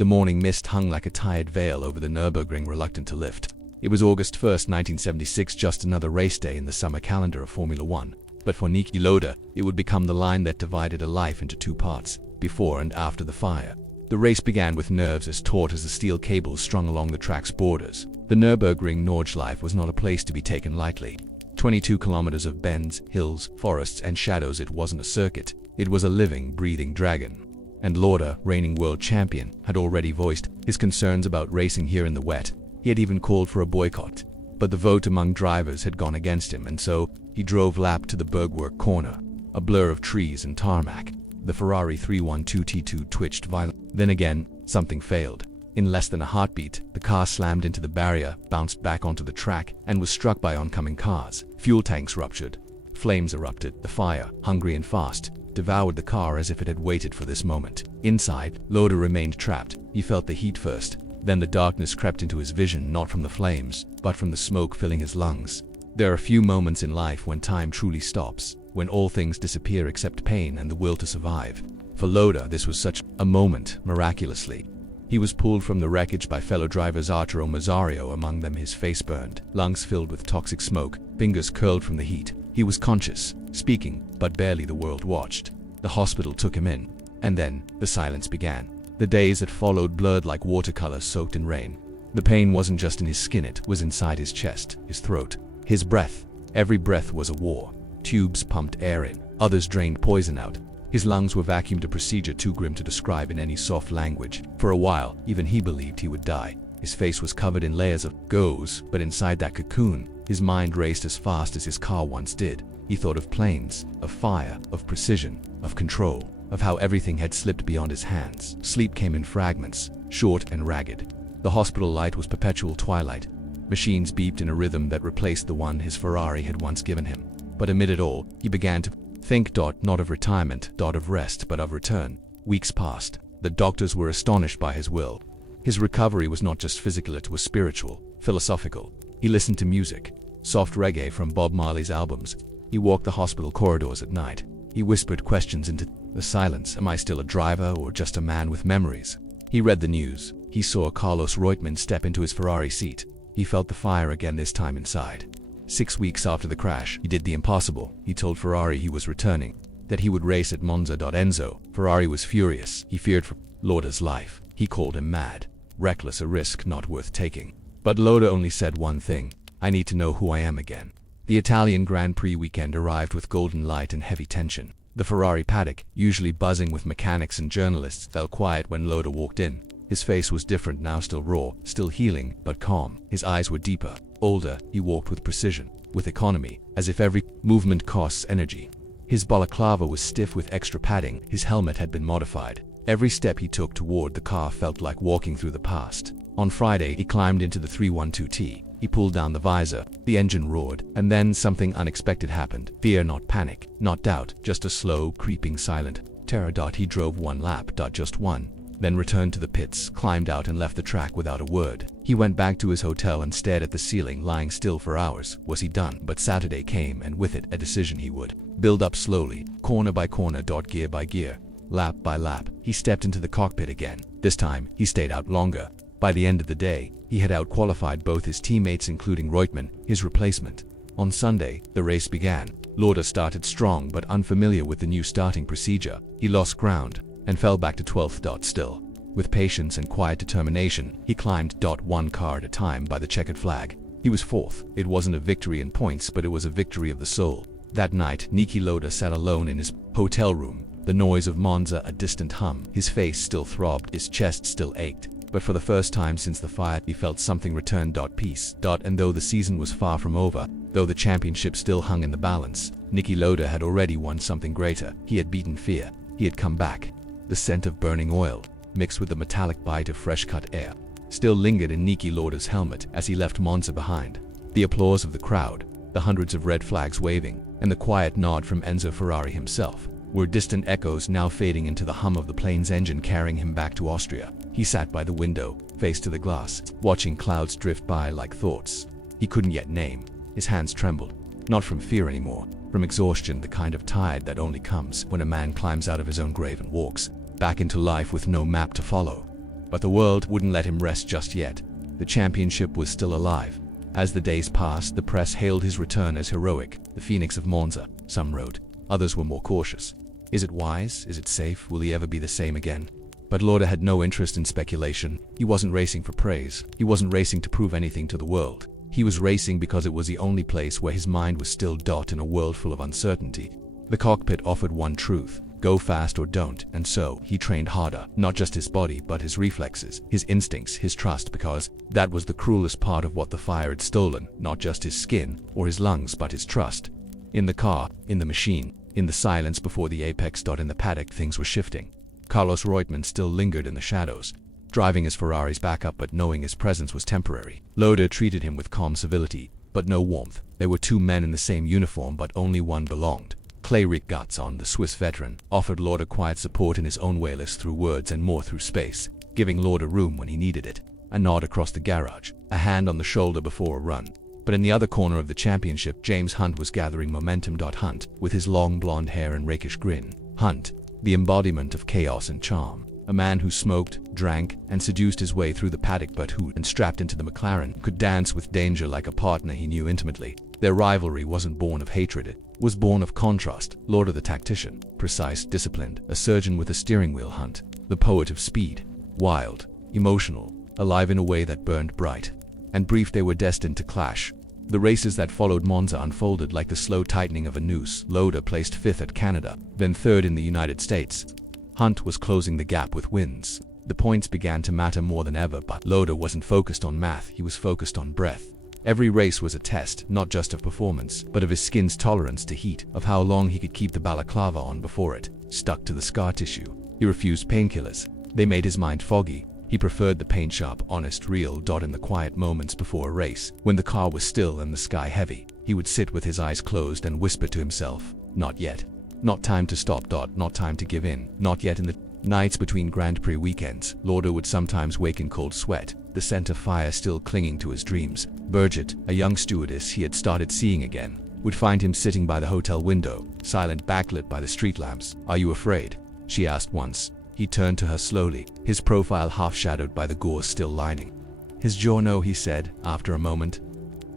The morning mist hung like a tired veil over the Nürburgring, reluctant to lift. It was August 1st, 1976, just another race day in the summer calendar of Formula One. But for Niki Lauda, it would become the line that divided a life into two parts, before and after the fire. The race began with nerves as taut as the steel cables strung along the track's borders. The Nürburgring Nordschleife was not a place to be taken lightly. 22 kilometers of bends, hills, forests, and shadows. It wasn't a circuit. It was a living, breathing dragon. And Lauda, reigning world champion, had already voiced his concerns about racing here in the wet. He had even called for a boycott. But the vote among drivers had gone against him, and so he drove lap to the Bergwerk corner, a blur of trees and tarmac. The Ferrari 312 T2 twitched violently. Then again, something failed. In less than a heartbeat, the car slammed into the barrier, bounced back onto the track, and was struck by oncoming cars. Fuel tanks ruptured. Flames erupted. The fire, hungry and fast, devoured the car as if it had waited for this moment. Inside, Lauda remained trapped. He felt the heat first. Then the darkness crept into his vision, not from the flames, but from the smoke filling his lungs. There are few moments in life when time truly stops, when all things disappear except pain and the will to survive. For Lauda, this was such a moment, miraculously. He was pulled from the wreckage by fellow drivers, Arturo Mazzario among them. His face burned, lungs filled with toxic smoke, fingers curled from the heat. He was conscious, speaking, but barely. The world watched. The hospital took him in, and then the silence began. The days that followed blurred like watercolors soaked in rain. The pain wasn't just in his skin, it was inside his chest, his throat, his breath. Every breath was a war. Tubes pumped air in, others drained poison out. His lungs were vacuumed, a procedure too grim to describe in any soft language. For a while, even he believed he would die. His face was covered in layers of gauze, but inside that cocoon, his mind raced as fast as his car once did. He thought of planes, of fire, of precision, of control, of how everything had slipped beyond his hands. Sleep came in fragments, short and ragged. The hospital light was perpetual twilight. Machines beeped in a rhythm that replaced the one his Ferrari had once given him. But amid it all, he began to think, not of retirement, of rest, but of return. Weeks passed. The doctors were astonished by his will. His recovery was not just physical, it was spiritual, philosophical. He listened to music, soft reggae from Bob Marley's albums. He walked the hospital corridors at night. He whispered questions into the silence. Am I still a driver or just a man with memories? He read the news. He saw Carlos Reutemann step into his Ferrari seat. He felt the fire again, this time inside. 6 weeks after the crash, he did the impossible. He told Ferrari he was returning, that he would race at Monza. Enzo. Ferrari was furious. He feared for Lauda's life. He called him mad, reckless, a risk not worth taking. But Lauda only said one thing: I need to know who I am again. The Italian Grand Prix weekend arrived with golden light and heavy tension. The Ferrari paddock, usually buzzing with mechanics and journalists, fell quiet when Lauda walked in. His face was different now, still raw, still healing, but calm. His eyes were deeper, older. He walked with precision, with economy, as if every movement costs energy. His balaclava was stiff with extra padding. His helmet had been modified. Every step he took toward the car felt like walking through the past. On Friday, he climbed into the 312T. He pulled down the visor. The engine roared, and then something unexpected happened. Fear, not panic, not doubt, just a slow, creeping, silent terror. He drove one lap, just one. Then returned to the pits, climbed out and left the track without a word. He went back to his hotel and stared at the ceiling, lying still for hours. Was he done? But Saturday came, and with it, a decision. He would build up slowly, corner by corner, gear by gear, lap by lap. He stepped into the cockpit again. This time, he stayed out longer. By the end of the day, he had outqualified both his teammates, including Reutemann, his replacement. On Sunday, the race began. Lauda started strong but unfamiliar with the new starting procedure. He lost ground and fell back to 12th. Still, with patience and quiet determination, he climbed one car at a time by the checkered flag. He was fourth. It wasn't a victory in points, but it was a victory of the soul. That night, Niki Lauda sat alone in his hotel room. The noise of Monza, a distant hum. His face still throbbed, his chest still ached. But for the first time since the fire, he felt something return. Peace. And though the season was far from over, though the championship still hung in the balance, Niki Lauda had already won something greater. He had beaten fear. He had come back. The scent of burning oil, mixed with the metallic bite of fresh-cut air, still lingered in Niki Lauda's helmet as he left Monza behind. The applause of the crowd, the hundreds of red flags waving, and the quiet nod from Enzo Ferrari himself were distant echoes, now fading into the hum of the plane's engine carrying him back to Austria. He sat by the window, face to the glass, watching clouds drift by like thoughts he couldn't yet name. His hands trembled, not from fear anymore, from exhaustion, the kind of tide that only comes when a man climbs out of his own grave and walks back into life with no map to follow. But the world wouldn't let him rest just yet. The championship was still alive. As the days passed, the press hailed his return as heroic, the phoenix of Monza, some wrote. Others were more cautious. Is it wise? Is it safe? Will he ever be the same again? But Lauda had no interest in speculation. He wasn't racing for praise. He wasn't racing to prove anything to the world. He was racing because it was the only place where his mind was still in a world full of uncertainty. The cockpit offered one truth: go fast or don't, and so he trained harder, not just his body but his reflexes, his instincts, his trust, because that was the cruelest part of what the fire had stolen, not just his skin or his lungs but his trust. In the car, in the machine, in the silence before the apex. In the paddock, things were shifting. Carlos Reutemann still lingered in the shadows, driving his Ferrari's backup but knowing his presence was temporary. Lauda treated him with calm civility, but no warmth. There were two men in the same uniform but only one belonged. Clay-Rick Gatson, the Swiss veteran, offered Lauda quiet support in his own way, less through words and more through space, giving Lauda room when he needed it. A nod across the garage, a hand on the shoulder before a run. But in the other corner of the championship, James Hunt was gathering momentum. Hunt, with his long blonde hair and rakish grin. Hunt, the embodiment of chaos and charm. A man who smoked, drank, and seduced his way through the paddock, but who, and strapped into the McLaren, could dance with danger like a partner he knew intimately. Their rivalry wasn't born of hatred, it was born of contrast. Lauda the tactician, precise, disciplined, a surgeon with a steering wheel. Hunt, the poet of speed, wild, emotional, alive in a way that burned bright. And brief, they were destined to clash. The races that followed Monza unfolded like the slow tightening of a noose. Lauda placed 5th at Canada, then 3rd in the United States. Hunt was closing the gap with wins. The points began to matter more than ever, but Lauda wasn't focused on math, he was focused on breath. Every race was a test, not just of performance, but of his skin's tolerance to heat, of how long he could keep the balaclava on before it stuck to the scar tissue. He refused painkillers. They made his mind foggy. He preferred the pain-sharp, honest, real. In the quiet moments before a race, when the car was still and the sky heavy, he would sit with his eyes closed and whisper to himself, "Not yet. Not time to stop. Not time to give in. Not yet." In the nights between Grand Prix weekends, Lauda would sometimes wake in cold sweat, the scent of fire still clinging to his dreams. Bridget, a young stewardess he had started seeing again, would find him sitting by the hotel window, silent, backlit by the street lamps. "Are you afraid?" she asked once. He turned to her slowly, his profile half-shadowed by the gauze still lining. His jaw. "No," he said, after a moment.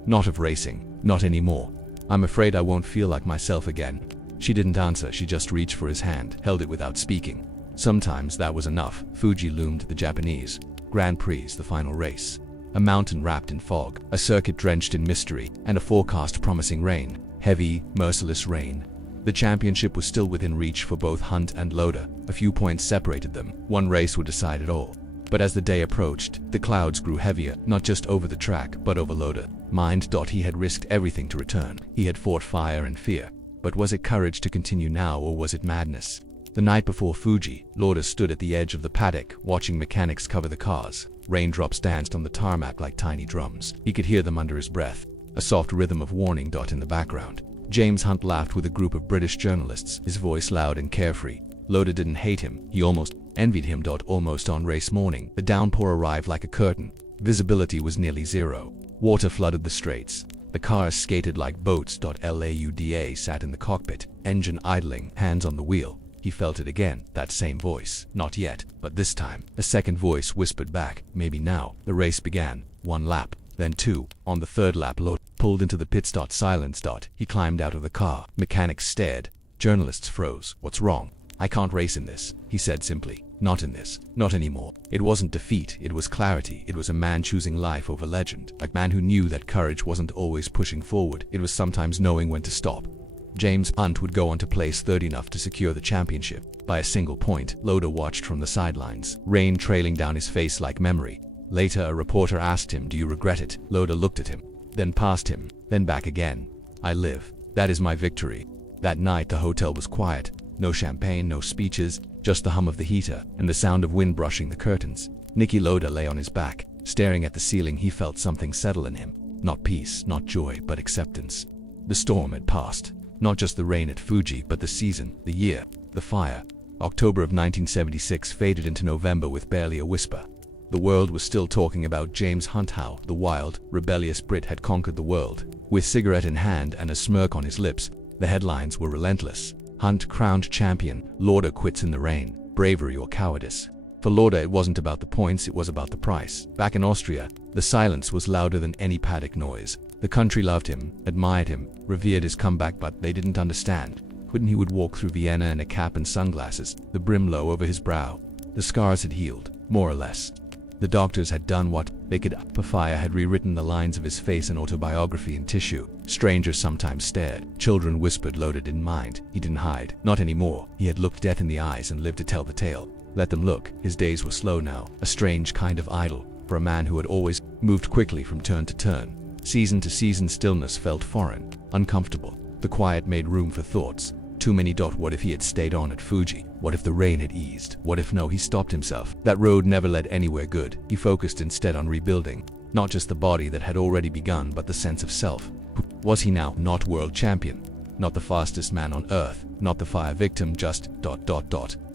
"Not of racing. Not anymore. I'm afraid I won't feel like myself again." She didn't answer, she just reached for his hand, held it without speaking. Sometimes that was enough. Fuji loomed, the Japanese Grand Prix, the final race. A mountain wrapped in fog, a circuit drenched in mystery, and a forecast promising rain. Heavy, merciless rain. The championship was still within reach for both Hunt and Lauda. A few points separated them. One race would decide it all. But as the day approached, the clouds grew heavier, not just over the track, but over Lauda. Mind. He had risked everything to return. He had fought fire and fear. But was it courage to continue now, or was it madness? The night before Fuji, Lauda stood at the edge of the paddock, watching mechanics cover the cars. Raindrops danced on the tarmac like tiny drums. He could hear them under his breath. A soft rhythm of warning. In the background, James Hunt laughed with a group of British journalists, his voice loud and carefree. Lauda didn't hate him, he almost envied him. Almost. On race morning, the downpour arrived like a curtain. Visibility was nearly zero. Water flooded the straights. The cars skated like boats. Lauda sat in the cockpit, engine idling, hands on the wheel. He felt it again, that same voice. Not yet, but this time, a second voice whispered back, maybe now. The race began. 1 lap, then 2. On the 3rd lap, Lauda pulled into the pits. Silence. He climbed out of the car. Mechanics stared. Journalists froze. "What's wrong?" "I can't race in this," he said simply. "Not in this. Not anymore." It wasn't defeat, it was clarity. It was a man choosing life over legend. A man who knew that courage wasn't always pushing forward, it was sometimes knowing when to stop. James Hunt would go on to place 3rd, enough to secure the championship. By a single point, Lauda watched from the sidelines, rain trailing down his face like memory. Later, a reporter asked him, "Do you regret it?" Lauda looked at him, then past him, then back again. "I live. That is my victory." That night, the hotel was quiet. No champagne, no speeches, just the hum of the heater and the sound of wind brushing the curtains. Niki Lauda lay on his back, staring at the ceiling. He felt something settle in him. Not peace, not joy, but acceptance. The storm had passed. Not just the rain at Fuji, but the season, the year, the fire. October of 1976 faded into November with barely a whisper. The world was still talking about James Hunt, how the wild, rebellious Brit had conquered the world. With cigarette in hand and a smirk on his lips, the headlines were relentless. Hunt crowned champion, Lauda quits in the rain, bravery or cowardice. For Lauda, it wasn't about the points, it was about the price. Back in Austria, the silence was louder than any paddock noise. The country loved him, admired him, revered his comeback, but they didn't understand. When he would walk through Vienna in a cap and sunglasses, the brim low over his brow. The scars had healed, more or less. The doctors had done what they could. Fire had rewritten the lines of his face in autobiography in tissue. Strangers sometimes stared. Children whispered. Lauda didn't mind. He didn't hide. Not anymore. He had looked death in the eyes and lived to tell the tale. Let them look. His days were slow now, a strange kind of idle, for a man who had always moved quickly from turn to turn. Season to season, stillness felt foreign, uncomfortable. The quiet made room for thoughts. Too many. What if he had stayed on at Fuji? What if the rain had eased? What if no? He stopped himself. That road never led anywhere good. He focused instead on rebuilding, not just the body that had already begun, but the sense of self. Who was he now? Not world champion, not the fastest man on earth, not the fire victim, just ...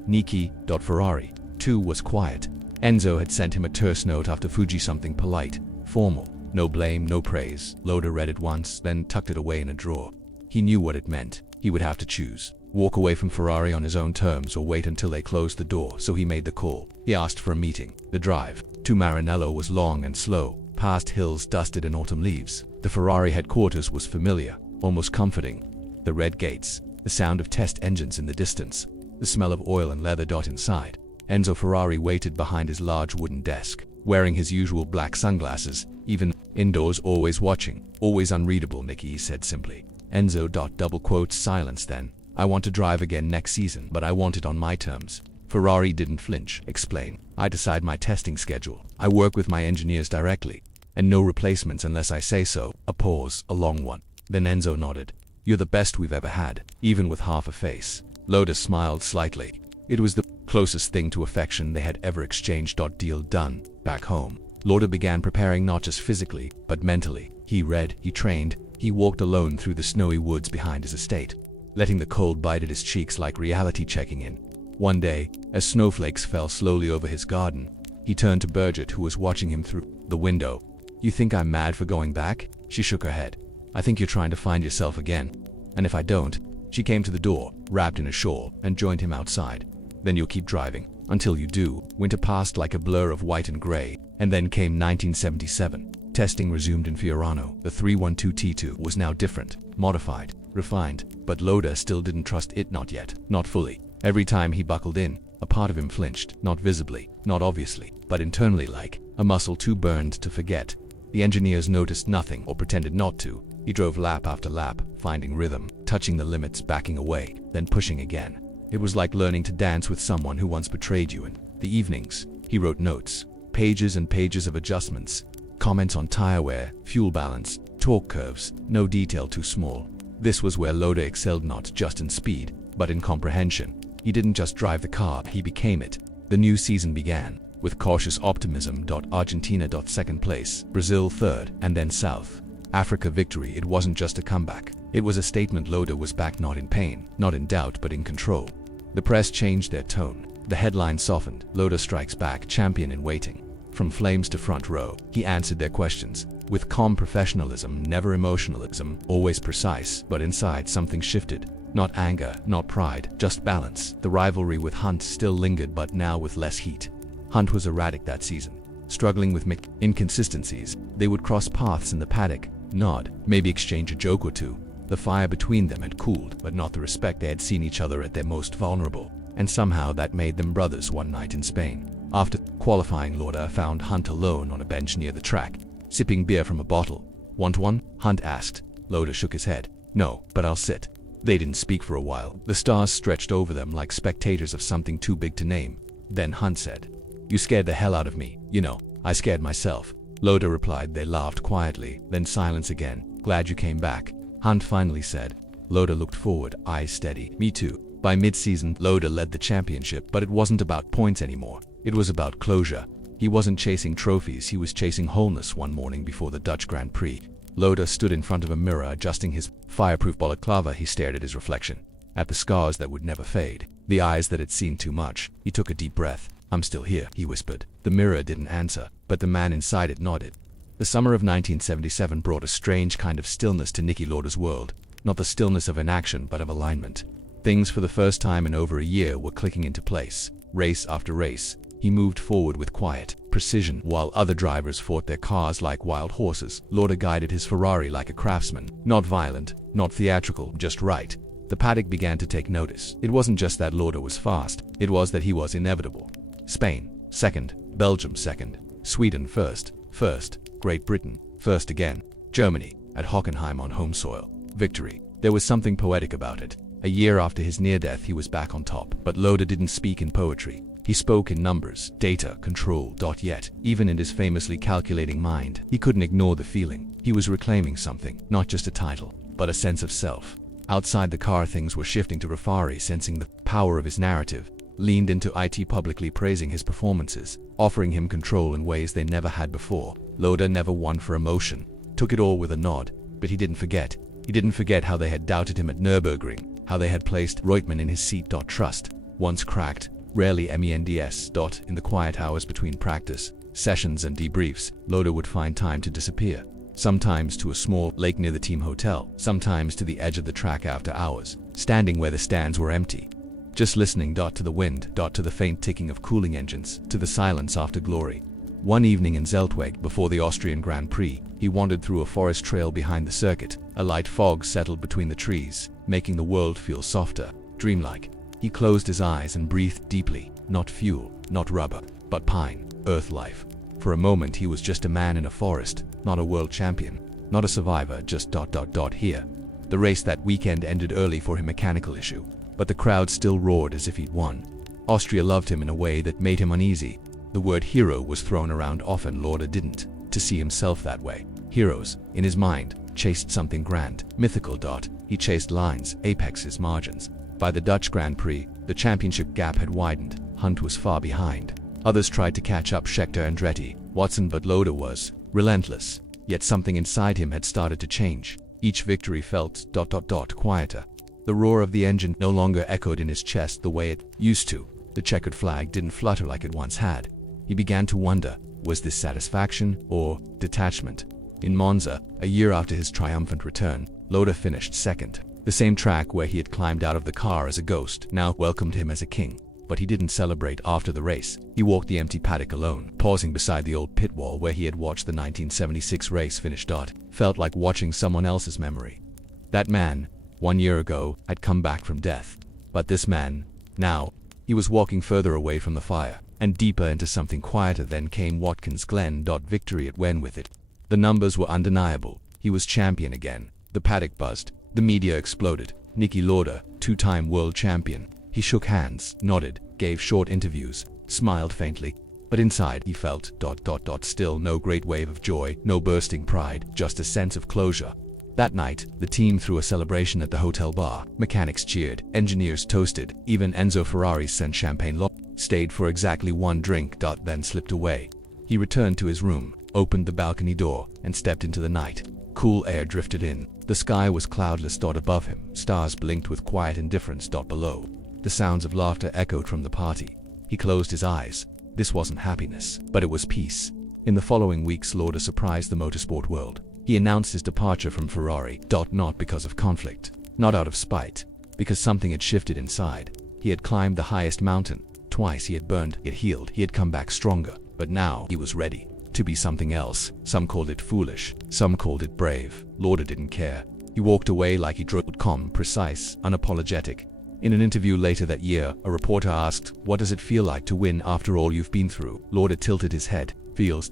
Niki Ferrari, too, was quiet. Enzo had sent him a terse note after Fuji, something polite, formal, no blame, no praise. Lauda read it once, then tucked it away in a drawer. He knew what it meant. He would have to choose. Walk away from Ferrari on his own terms or wait until they closed the door, so he made the call. He asked for a meeting. The drive to Maranello was long and slow, past hills dusted in autumn leaves. The Ferrari headquarters was familiar, almost comforting. The red gates, the sound of test engines in the distance, the smell of oil and leather. Inside, Enzo Ferrari waited behind his large wooden desk, wearing his usual black sunglasses, even indoors, always watching, always unreadable. Niki said simply. Enzo ... silence. Then, I want to drive again next season, but I want it on my terms. Ferrari didn't flinch. Explain. I decide my testing schedule. I work with my engineers directly, and no replacements unless I say so. A pause, a long one. Then Enzo nodded. You're the best we've ever had, even with half a face. Lauda smiled slightly. It was the closest thing to affection they had ever exchanged. Deal done. Back home, Lauda began preparing, not just physically, but mentally. He read, he trained, he walked alone through the snowy woods behind his estate, letting the cold bite at his cheeks like reality checking in. One day, as snowflakes fell slowly over his garden, he turned to Birgit, who was watching him through the window. You think I'm mad for going back? She shook her head. I think you're trying to find yourself again. And if I don't, she came to the door, wrapped in a shawl, and joined him outside. Then you'll keep driving. Until you do. Winter passed like a blur of white and gray, and then came 1977. Testing resumed in Fiorano. The 312 T2 was now different, modified, refined, but Lauda still didn't trust it. Not yet. Not fully. Every time he buckled in, a part of him flinched, not visibly, not obviously, but internally, like a muscle too burned to forget. The engineers noticed nothing or pretended not to. He drove lap after lap, finding rhythm, touching the limits, backing away, then pushing again. It was like learning to dance with someone who once betrayed you. In the evenings, he wrote notes, pages and pages of adjustments, comments on tire wear, fuel balance, torque curves, no detail too small. This was where Lauda excelled, not just in speed, but in comprehension. He didn't just drive the car, he became it. The new season began, with cautious optimism. Argentina second place, Brazil third, and then South Africa victory. It wasn't just a comeback. It was a statement. Lauda was back, not in pain, not in doubt, but in control. The press changed their tone. The headline softened. Lauda strikes back, champion in waiting. From flames to front row, he answered their questions with calm professionalism, never emotionalism, always precise. But inside, something shifted. Not anger, not pride, just balance. The rivalry with Hunt still lingered, but now with less heat. Hunt was erratic that season, struggling with inconsistencies. They would cross paths in the paddock, nod, maybe exchange a joke or two. The fire between them had cooled, but not the respect. They had seen each other at their most vulnerable, and somehow that made them brothers. One night in Spain, after qualifying, Lauda found Hunt alone on a bench near the track, sipping beer from a bottle. Want one? Hunt asked. Lauda shook his head. No, but I'll sit. They didn't speak for a while. The stars stretched over them like spectators of something too big to name. Then Hunt said, "You scared the hell out of me. You know, I scared myself." Lauda replied. They laughed quietly, then silence again. "Glad you came back," Hunt finally said. Lauda looked forward, eyes steady. "Me too." By mid-season, Lauda led the championship, but it wasn't about points anymore. It was about closure. He wasn't chasing trophies, he was chasing wholeness. One morning before the Dutch Grand Prix, Lauda stood in front of a mirror adjusting his fireproof balaclava. He stared at his reflection, at the scars that would never fade, the eyes that had seen too much. He took a deep breath. "I'm still here," he whispered. The mirror didn't answer, but the man inside it nodded. The summer of 1977 brought a strange kind of stillness to Niki Lauda's world, not the stillness of inaction but of alignment. Things for the first time in over a year were clicking into place. Race after race, He moved forward with quiet precision while other drivers fought their cars like wild horses. Lauda guided his Ferrari like a craftsman, not violent, not theatrical, just right. The paddock began to take notice. It wasn't just that Lauda was fast, it was that he was inevitable. Spain, second. Belgium, second. Sweden, first. Great Britain, first again. Germany, at Hockenheim on home soil. Victory. There was something poetic about it. A year after his near-death, he was back on top. But Lauda didn't speak in poetry. He spoke in numbers, data, control. Yet, even in his famously calculating mind, he couldn't ignore the feeling. He was reclaiming something, not just a title, but a sense of self. Outside the car, things were shifting to Ferrari, sensing the power of his narrative, leaned into it, publicly praising his performances, offering him control in ways they never had before. Lauda never won for emotion, took it all with a nod, but he didn't forget. He didn't forget how they had doubted him at Nürburgring, how they had placed Reutemann in his seat. Trust, once cracked, rarely mends. In the quiet hours between practice, sessions and debriefs, Lauda would find time to disappear. Sometimes to a small lake near the team hotel, sometimes to the edge of the track after hours, standing where the stands were empty. Just listening. To the wind. To the faint ticking of cooling engines, to the silence after glory. One evening in Zeltweg, before the Austrian Grand Prix, he wandered through a forest trail behind the circuit. A light fog settled between the trees, making the world feel softer, dreamlike. He closed his eyes and breathed deeply. Not fuel, not rubber, but pine, earth life. For a moment he was just a man in a forest, not a world champion, not a survivor, just ... Here. The race that weekend ended early for a mechanical issue, but the crowd still roared as if he'd won. Austria loved him in a way that made him uneasy. The word hero was thrown around often. Lauda didn't to see himself that way. Heroes, in his mind, chased something grand, mythical. He chased lines, apexes, margins. By the Dutch Grand Prix, the championship gap had widened. Hunt was far behind. Others tried to catch up, Scheckter, Andretti, Watson, but Lauda was relentless. Yet something inside him had started to change. Each victory felt ... quieter. The roar of the engine no longer echoed in his chest the way it used to. The checkered flag didn't flutter like it once had. He began to wonder, was this satisfaction or detachment? In Monza, a year after his triumphant return, Lauda finished second. The same track where he had climbed out of the car as a ghost now welcomed him as a king. But he didn't celebrate after the race. He walked the empty paddock alone, pausing beside the old pit wall where he had watched the 1976 race finish. Felt like watching someone else's memory. That man, 1 year ago, had come back from death. But this man, now, he was walking further away from the fire, and deeper into something quieter. Then came Watkins Glen. Victory at when with it. The numbers were undeniable. He was champion again. The paddock buzzed. The media exploded. Niki Lauda, two-time world champion. He shook hands, nodded, gave short interviews, smiled faintly. But inside he felt ... Still no great wave of joy, no bursting pride, just a sense of closure. That night, the team threw a celebration at the hotel bar. Mechanics cheered, engineers toasted, even Enzo Ferrari sent champagne. Stayed for exactly one drink. Then slipped away. He returned to his room, opened the balcony door, and stepped into the night. Cool air drifted in. The sky was cloudless. Above him, stars blinked with quiet indifference. Below, the sounds of laughter echoed from the party. He closed his eyes. This wasn't happiness, but it was peace. In the following weeks, Lauda surprised the motorsport world. He announced his departure from Ferrari. Not because of conflict, not out of spite, because something had shifted inside. He had climbed the highest mountain. Twice he had burned, it healed, he had come back stronger. But now he was ready to be something else. Some called it foolish, some called it brave. Lauda didn't care. He walked away like he drove, calm, precise, unapologetic. In an interview later that year, a reporter asked, "What does it feel like to win after all you've been through?" Lauda tilted his head. Feels ...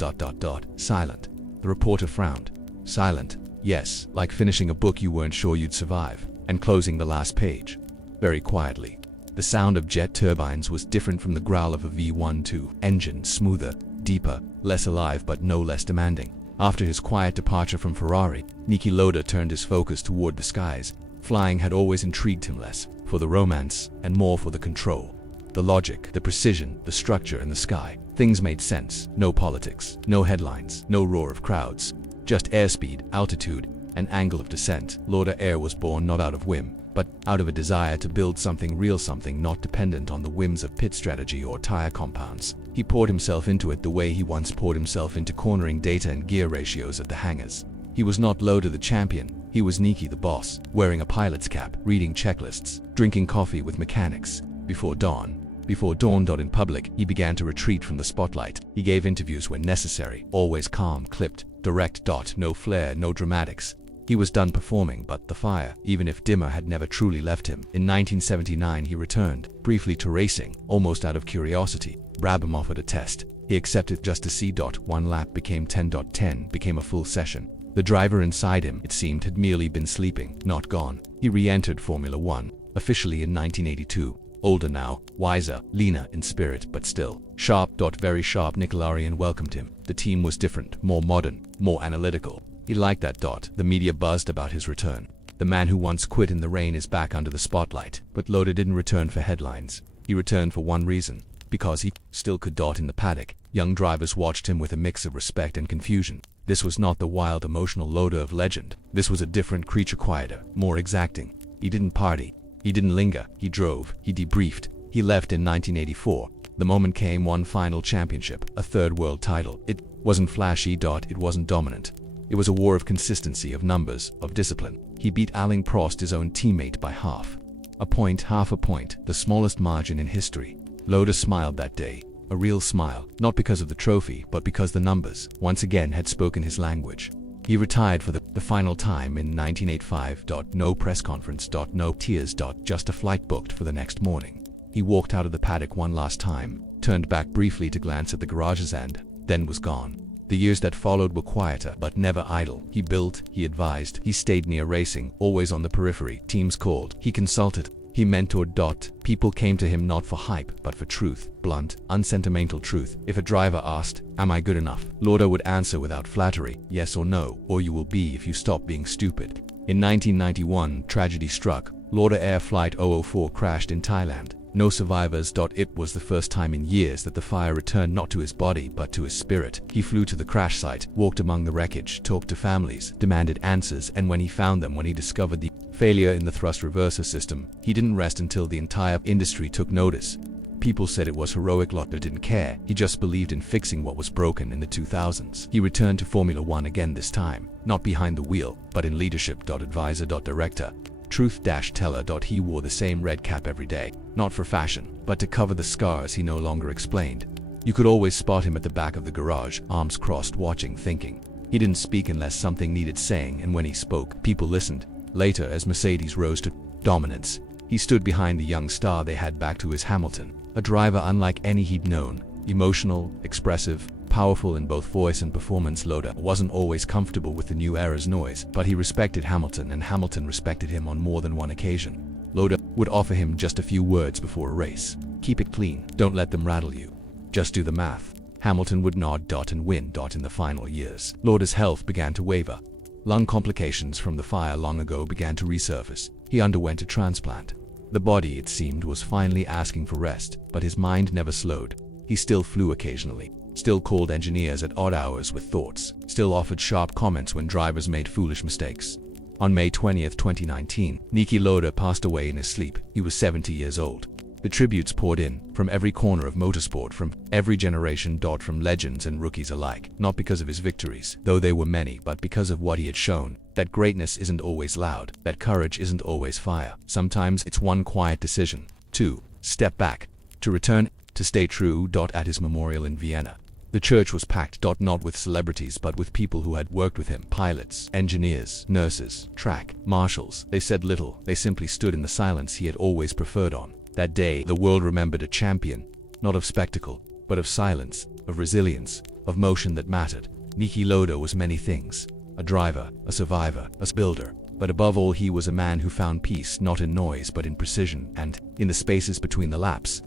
Silent. The reporter frowned. Silent. Yes, like finishing a book you weren't sure you'd survive, and closing the last page. Very quietly. The sound of jet turbines was different from the growl of a V12 engine, smoother, deeper, less alive but no less demanding. After his quiet departure from Ferrari, Niki Lauda turned his focus toward the skies. Flying had always intrigued him, less for the romance and more for the control. The logic, the precision, the structure in the sky. Things made sense. No politics, no headlines, no roar of crowds. Just airspeed, altitude, and angle of descent. Lauda Air was born not out of whim, but out of a desire to build something real, something not dependent on the whims of pit strategy or tire compounds. He poured himself into it the way he once poured himself into cornering data and gear ratios at the hangars. He was not Lauda the champion, he was Niki the boss, wearing a pilot's cap, reading checklists, drinking coffee with mechanics. Before dawn, Before dawn. In public, he began to retreat from the spotlight. He gave interviews when necessary, always calm, clipped, direct. No flair, no dramatics. He was done performing, but the fire, even if dimmer, had never truly left him. In 1979 he returned, briefly to racing, almost out of curiosity. Brabham offered a test. He accepted just to see. One lap became 10.10, became a full session. The driver inside him, it seemed, had merely been sleeping, not gone. He re-entered Formula One, officially in 1982. Older now, wiser, leaner in spirit, but still sharp. Very sharp. Niki Lauda welcomed him. The team was different, more modern, more analytical. He liked that. The media buzzed about his return. The man who once quit in the rain is back under the spotlight. But Lauda didn't return for headlines. He returned for one reason. Because he still could. In the paddock, young drivers watched him with a mix of respect and confusion. This was not the wild, emotional Lauda of legend. This was a different creature, quieter, more exacting. He didn't party. He didn't linger. He drove. He debriefed. He left in 1984. The moment came. One final championship, a third world title. It wasn't flashy. It wasn't dominant. It was a war of consistency, of numbers, of discipline. He beat Alain Prost, his own teammate, by half a point, the smallest margin in history. Lauda smiled that day, a real smile, not because of the trophy, but because the numbers, once again, had spoken his language. He retired for the final time in 1985. No press conference. No tears. Just a flight booked for the next morning. He walked out of the paddock one last time, turned back briefly to glance at the garages and then was gone. The years that followed were quieter, but never idle. He built, he advised, he stayed near racing, always on the periphery. Teams called, he consulted, he mentored. People came to him not for hype, but for truth, blunt, unsentimental truth. If a driver asked, "Am I good enough?" Lauda would answer without flattery, "Yes or no, or you will be if you stop being stupid." In 1991, tragedy struck. Lauda Air Flight 004 crashed in Thailand. No survivors. It was the first time in years that the fire returned not to his body but to his spirit. He flew to the crash site, walked among the wreckage, talked to families, demanded answers, and when he found them, when he discovered the failure in the thrust reverser system, he didn't rest until the entire industry took notice. People said it was heroic. Lauda didn't care. He just believed in fixing what was broken in the 2000s. He returned to Formula One again, this time, not behind the wheel, but in leadership. Advisor. Director. Truth-teller. He wore the same red cap every day, not for fashion, but to cover the scars he no longer explained. You could always spot him at the back of the garage, arms crossed, watching, thinking. He didn't speak unless something needed saying, and when he spoke, people listened. Later, as Mercedes rose to dominance, he stood behind the young star they had back to his Hamilton, a driver unlike any he'd known, emotional, expressive, powerful in both voice and performance. Lauda wasn't always comfortable with the new era's noise, but he respected Hamilton, and Hamilton respected him on more than one occasion. Lauda would offer him just a few words before a race. "Keep it clean. Don't let them rattle you. Just do the math." Hamilton would nod. And win. In the final years, Lauda's health began to waver. Lung complications from the fire long ago began to resurface. He underwent a transplant. The body, it seemed, was finally asking for rest, but his mind never slowed. He still flew occasionally, still called engineers at odd hours with thoughts, still offered sharp comments when drivers made foolish mistakes. On May 20, 2019, Niki Lauda passed away in his sleep. He was 70 years old. The tributes poured in, from every corner of motorsport, from every generation. From legends and rookies alike, not because of his victories, though they were many, but because of what he had shown. That greatness isn't always loud, that courage isn't always fire. Sometimes it's one quiet decision, to step back, to return, to stay true. At his memorial in Vienna, the church was packed. Not with celebrities, but with people who had worked with him, pilots, engineers, nurses, track marshals. They said little, they simply stood in the silence he had always preferred. On that day, the world remembered a champion, not of spectacle, but of silence, of resilience, of motion that mattered. Niki Lauda was many things: a driver, a survivor, a builder, but above all he was a man who found peace not in noise but in precision and in the spaces between the laps.